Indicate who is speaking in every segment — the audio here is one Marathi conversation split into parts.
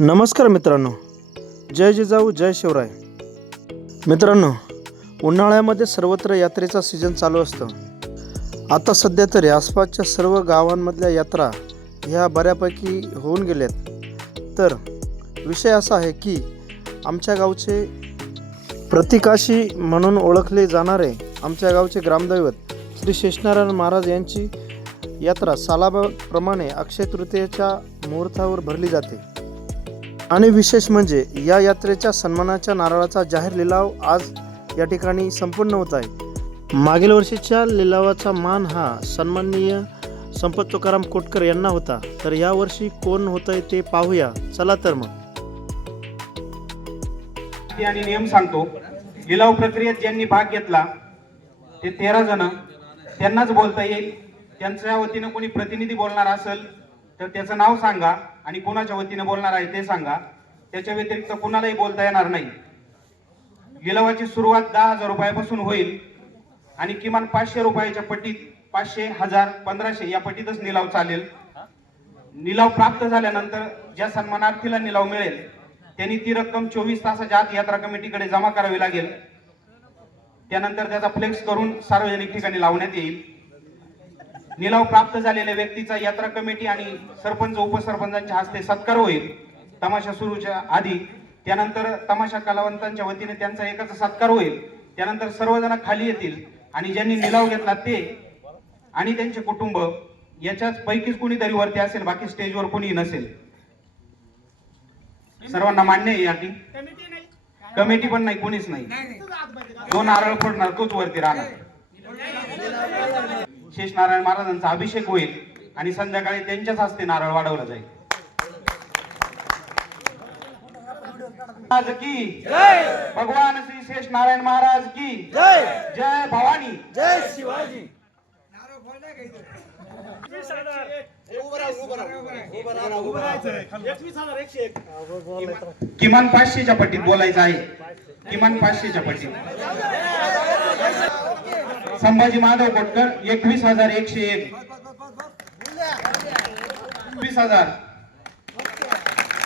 Speaker 1: नमस्कार मित्रांनो. जय जिजाऊ जय शिवराय. मित्रांनो उन्हाळ्यामध्ये सर्वत्र यात्रेचा सीझन चालू असतो. आता सध्या तरी आसपासच्या सर्व गावांमधल्या यात्रा ह्या बऱ्यापैकी होऊन गेल्यात. तर विषय असा आहे की आमच्या गावचे प्रतिकाशी म्हणून ओळखले जाणारे आमच्या गावचे ग्रामदैवत श्री शेषनारायण महाराज यांची यात्रा सालाबाप्रमाणे अक्षय तृतीयेच्या मुहूर्तावर भरली जाते. आणि विशेष म्हणजे या यात्रेच्या सन्मानाच्या नारळाचा जाहीर लिलाव आज या ठिकाणी संपन्न होत आहे. मागील वर्षीच्या लिलावाचा मान हा सन्माननीय संपत तुकाराम कोटकर यांना होता. तर यावर्षी कोण होत आहे ते पाहूया. चला तर मग.
Speaker 2: आणि नियम सांगतो. लिलाव प्रक्रियेत ज्यांनी भाग घेतला ते तेरा जण त्यांनाच बोलता येईल. त्यांच्या वतीनं कोणी प्रतिनिधी बोलणार असेल तर त्याचं नाव सांगा आणि कोणाच्या वतीनं बोलणार आहे ते सांगा. त्याच्या व्यतिरिक्त कुणालाही बोलता येणार नाही. लिलावाची सुरुवात दहा हजार रुपयापासून होईल आणि किमान पाचशे रुपयाच्या पटीत पाचशे हजार पंधराशे या पटीतच निलाव चालेल. निलाव प्राप्त झाल्यानंतर ज्या सन्मानार्थीला निलाव मिळेल त्यांनी ती रक्कम चोवीस तासाच्या आत यात्रा कमिटीकडे जमा करावी लागेल. त्यानंतर त्याचा फ्लेक्स करून सार्वजनिक ठिकाणी लावण्यात येईल. निलाव प्राप्त झालेल्या व्यक्तीचा यात्रा कमिटी आणि सरपंच उपसरपंचांच्या हस्ते सत्कार होईल. तमाशा सुरूच्या आधी त्यानंतर तमाशा कलावंतांच्या वतीने त्यांचा एकाचा सत्कार होईल. त्यानंतर सर्वजण खाली येतील आणि ज्यांनी निलाव घेतला ते आणि त्यांचे कुटुंब याच्याच पैकीच कोणीतरी वरती असेल बाकी स्टेजवर कोणी नसेल. सर्वांना मान्य आहे याची कमिटी पण नाही कोणीच नाही. दोन नारळ पडणार तोच वरती राहणार. शेष नारायण महाराजांचा अभिषेक होईल आणि संध्याकाळी त्यांच्याच हस्ते नारळ वाढवला जाईल. की? भगवान श्री शेष नारायण महाराज की? जय भवानी. किमान पाचशेच्या पट्टीत बोलायचं आहे. किमान पाचशेच्या पट्टीत. संभाजी माधव कोटकर एकवीस हजार एकशे एक. वीस हजार.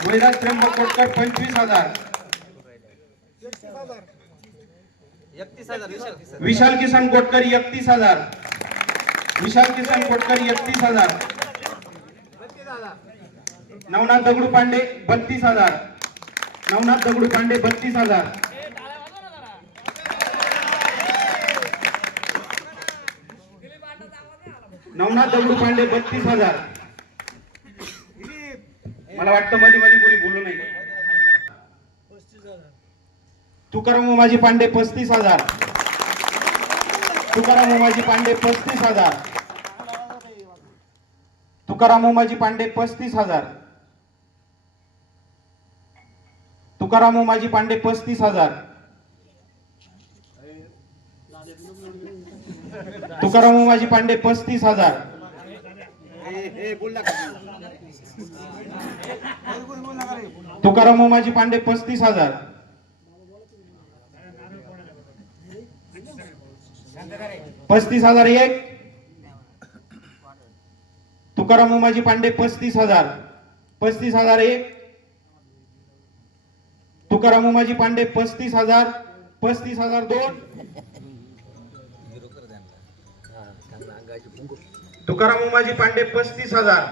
Speaker 2: वैराज त्र्यंबक कोटकर पंचवीस हजार. विशाल किसन कोटकर एकतीस हजार. विशाल किसन कोटकर एकतीस हजार. नवनाथ दगडू पांडे बत्तीस हजार. नवनाथ दगडू पांडे बत्तीस हजार. नवनाथ दगडू पांडे बत्तीस हजार. मला वाटतं मध्ये मध्ये कोणी बोलू नाही. तुकाराम उमाजी पांडे पस्तीस हजार. तुकाराम उमाजी पांडे पस्तीस हजार. तुकाराम उमाजी पांडे पस्तीस हजार. तुकाराम उमाजी पांडे पस्तीस हजार. तुकाराम उमाजी पांडे पस्तीस हजार. तुकाराम उमाजी पांडे पस्तीस हजार. पस्तीस हजार एक. तुकाराम उमाजी पांडे पस्तीस हजार. पस्तीस हजार एक. तुकाराम उमाजी पांडे पस्तीस हजार. पस्तीस हजार दोन. तुकाराम उमाजी पांडे पस्तीस हजार.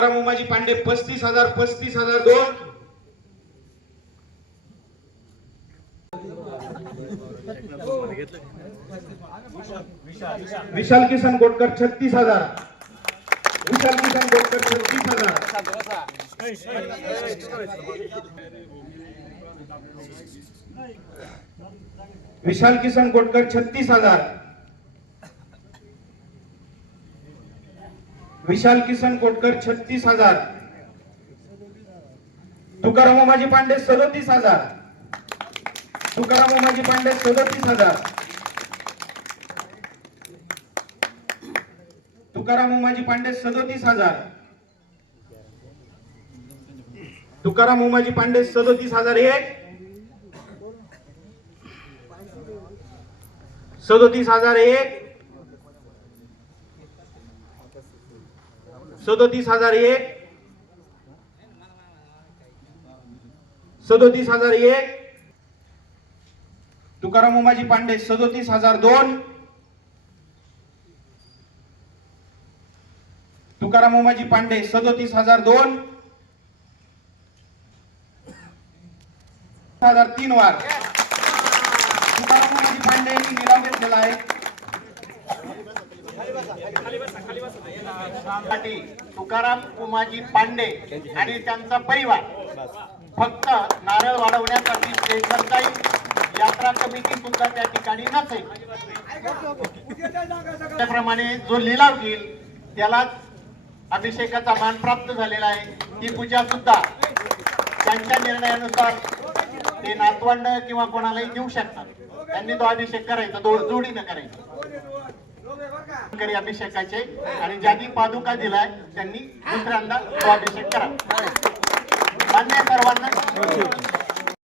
Speaker 2: तुकाराम उमाजी पांडे पस्तीस हजार पस्तीस हजार दोन. विशाल किसन गोटकर छत्तीस हजार. विशाल किसान डॉक्टर छत्तीस हजार विशाल किसन गोटकर छत्तीस हजार. विशाल किसन कोटकर छत्तीस हजार. तुकाराम उमाजी पांडे सदतीस हजार. तुकाराम उमाजी पांडे सदतीस हजार. तुकाराम उमाजी पांडे सदोतीस हजार. तुकाराम उमाजी पांडे सदोतीस हजार एक सदोतीस हजार एक सदोतीस हजार एक सदोतीस हजार एक तुकाराम उमाजी पांडे सदोतीस हजार दोन. तुकाराम उमाजी पांडे सदोतीस हजार दोन. हजार तीन वार. तुकाराम उमाजी पांडे यांनी निलाव घेतलेला आहे.
Speaker 3: तुकाराम उमाजी पांडे आणि त्यांचा परिवार फक्त नारळ वाढवण्यासाठी स्टेशनचाही यात्रा कमिटी सुद्धा त्या ठिकाणी नसेल. त्याप्रमाणे जो लिलाव घेईल त्यालाच अभिषेकाचा मान प्राप्त झालेला आहे. ही पूजा सुद्धा त्यांच्या निर्णयानुसार ते नातवंड किंवा कोणालाही देऊ शकतात त्यांनी तो अभिषेक करायचा दो जोडीनं करायचा. करी अभिषेकाचे आणि ज्यांनी पादुका दिलाय त्यांनी दुसऱ्यांदा तो अभिषेक करा मान्य सर्वांना?